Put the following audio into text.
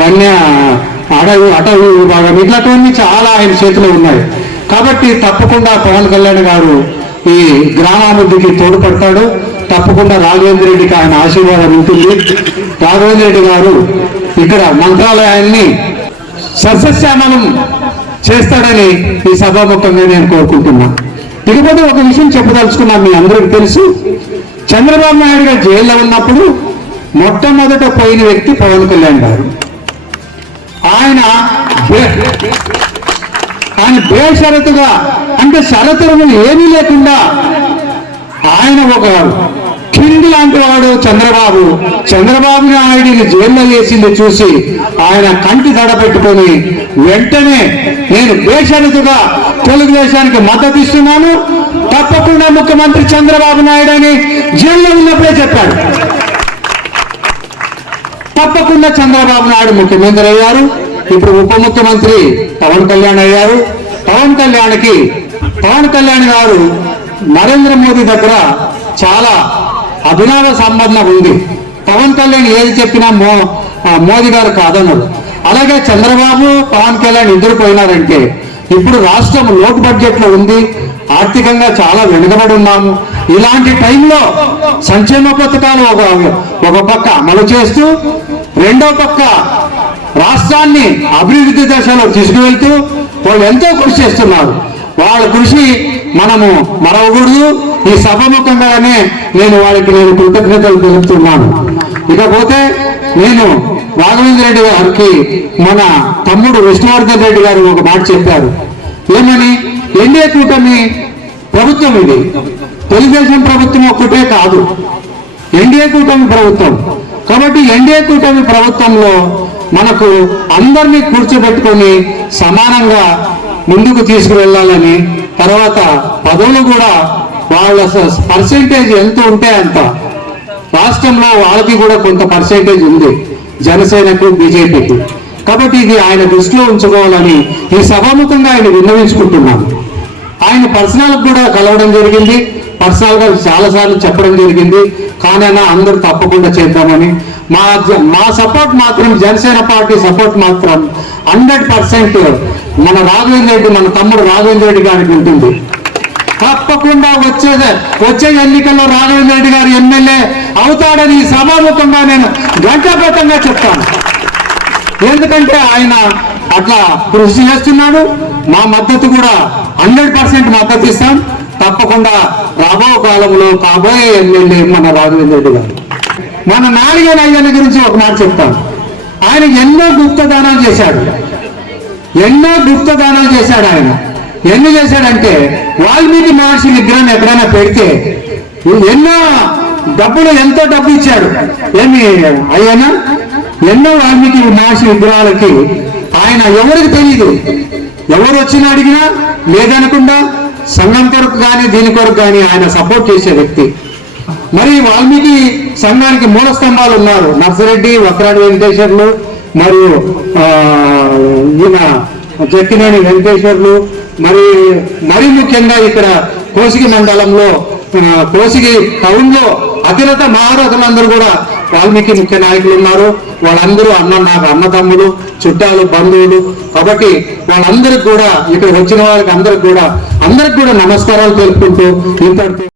వన్య అటవీ విభాగం ఇట్లాంటివన్నీ చాలా ఆయన చేతిలో ఉన్నాయి. కాబట్టి తప్పకుండా పవన్ కళ్యాణ్ గారు ఈ గ్రామాభివృద్ధికి తోడ్పడతాడు. తప్పకుండా రాఘవేంద్ర రెడ్డికి ఆయన ఆశీర్వాదం ఉంటుంది. రాఘవేంద్ర రెడ్డి గారు ఇక్కడ మంత్రాలయాన్ని సస్యశ్యామలం చేస్తాడని ఈ సభాముఖంగా నేను కోరుకుంటున్నా. తిరుపతి ఒక విషయం చెప్పదలుచుకున్నా, మీ అందరికీ తెలుసు, చంద్రబాబు నాయుడు గారు జైల్లో ఉన్నప్పుడు మొట్టమొదట పోయిన వ్యక్తి పవన్ కళ్యాణ్ గారు. ఆయన బేషరతుగా, అంటే షరతులు ఏమీ లేకుండా ఆయన ఒక కింది లాంటి వాడు చంద్రబాబు నాయుడిని జైల్లో వేసింది చూసి ఆయన కంటి దడ పెట్టుకొని వెంటనే నేను బేషరతుగా తెలుగుదేశానికి మద్దతు ఇస్తున్నాను, తప్పకుండా ముఖ్యమంత్రి చంద్రబాబు నాయుడు అని జైల్లో ఉన్నప్పుడే చెప్పాడు. తప్పకుండా చంద్రబాబు నాయుడు ముఖ్యమంత్రి అయ్యారు. ఇప్పుడు ఉప ముఖ్యమంత్రి పవన్ కళ్యాణ్ అయ్యారు. పవన్ కళ్యాణ్ గారు నరేంద్ర మోదీ దగ్గర చాలా అభినవ సంబంధం ఉంది. పవన్ కళ్యాణ్ ఏది చెప్పినా మోదీ గారు కాదన్నారు. అలాగే చంద్రబాబు పవన్ కళ్యాణ్ ఇద్దరు పోయినారంటే ఇప్పుడు రాష్ట్రం లోటు బడ్జెట్ లో ఉంది, ఆర్థికంగా చాలా వెనుకబడి ఉన్నాము. ఇలాంటి టైంలో సంక్షేమ పథకాలు ఒక పక్క అమలు చేస్తూ రెండో పక్క రాష్ట్రాన్ని అభివృద్ధి దశలో తీసుకువెళ్తూ వాళ్ళు ఎంతో కృషి చేస్తున్నారు. వాళ్ళ కృషి మనము మరవకూడదు. ఈ సభముఖంగానే నేను కృతజ్ఞతలు తెలుపుతున్నాను. ఇకపోతే నేను రాఘవేంద్ర రెడ్డి గారికి మన తమ్ముడు విష్ణువర్ధన్ రెడ్డి గారు ఒక మాట చెప్పారు. ఏమని? ఎన్డీఏ కూటమి ప్రభుత్వం ఇది, తెలుగుదేశం ప్రభుత్వం ఒక్కటే కాదు, ఎన్డీఏ కూటమి ప్రభుత్వం. కాబట్టి ఎన్డీఏ కూటమి ప్రభుత్వంలో మనకు అందరినీ కూర్చోబెట్టుకొని సమానంగా ముందుకు తీసుకువెళ్ళాలని, తర్వాత పదవులు కూడా వాళ్ళ పర్సెంటేజ్ ఎంత ఉంటే అంత, రాష్ట్రంలో వాళ్ళకి కూడా కొంత పర్సెంటేజ్ ఉంది, జనసేనకు బీజేపీకి. కాబట్టి ఇది ఆయన దృష్టిలో ఉంచుకోవాలని ఈ సభాముఖంగా ఆయన విన్నవించుకుంటున్నాను. ఆయన పర్సనల్ కూడా కలవడం జరిగింది, పర్సనల్ గా చాలాసార్లు చెప్పడం జరిగింది. కానీ అందరూ తప్పకుండా చేద్దామని మా సపోర్ట్ మాత్రం, జనసేన పార్టీ సపోర్ట్ మాత్రం 100% మన రాఘవేంద్ర రెడ్డి, మన తమ్ముడు రాఘవేంద్ర రెడ్డి గారికి ఉంటుంది. తప్పకుండా వచ్చే ఎన్నికల్లో రాఘవేంద్ర రెడ్డి గారు ఎమ్మెల్యే అవుతాడని ఈ సభాముఖంగా నేను ఘంటాపథంగా చెప్తాను. ఎందుకంటే ఆయన అట్లా కృషి చేస్తున్నాడు. మా మద్దతు కూడా 100% మద్దతు ఇస్తాం. తప్పకుండా రాబో కాలంలో కాబోయే ఎమ్మెల్యే మన రాఘవేంద్ర రెడ్డి గారు. మన నాడిగేన అయ్యన్న గురించి ఒక మాట చెప్తాను. ఆయన ఎన్నో గుప్తదానాలు చేశాడు. ఆయన ఎన్ని చేశాడంటే, వాల్మీకి మహర్షి విగ్రహం ఎక్కడైనా పెడితే ఎంతో డబ్బు ఇచ్చాడు. ఏమి అయ్యానా? ఎన్నో వాల్మీకి మహర్షి విగ్రహాలకి ఆయన ఎవరికి తెలియదు, ఎవరు వచ్చినా అడిగినా లేదనకుండా సంఘం కొరకు కానీ దీని కొరకు కానీ ఆయన సపోర్ట్ చేసే వ్యక్తి. మరి వాల్మీకి సంఘానికి మూల స్తంభాలు ఉన్నారు, నర్సిరెడ్డి, వక్రాడి వెంకటేశ్వర్లు, మరియు ఈయన జక్కినేని వెంకటేశ్వర్లు. మరి ముఖ్యంగా ఇక్కడ కోసిగి మండలంలో, కోసిగి టౌన్ లో అతిరథ మహారథులందరూ కూడా వాల్మీకి ముఖ్య నాయకులు ఉన్నారు. వాళ్ళందరూ నాకు అన్నదమ్ములు, చుట్టాలు, బంధువులు. కాబట్టి వాళ్ళందరికీ కూడా, ఇక్కడ వచ్చిన వాళ్ళకి అందరికి కూడా నమస్కారాలు తెలుపుకుంటూ ఇంతటితో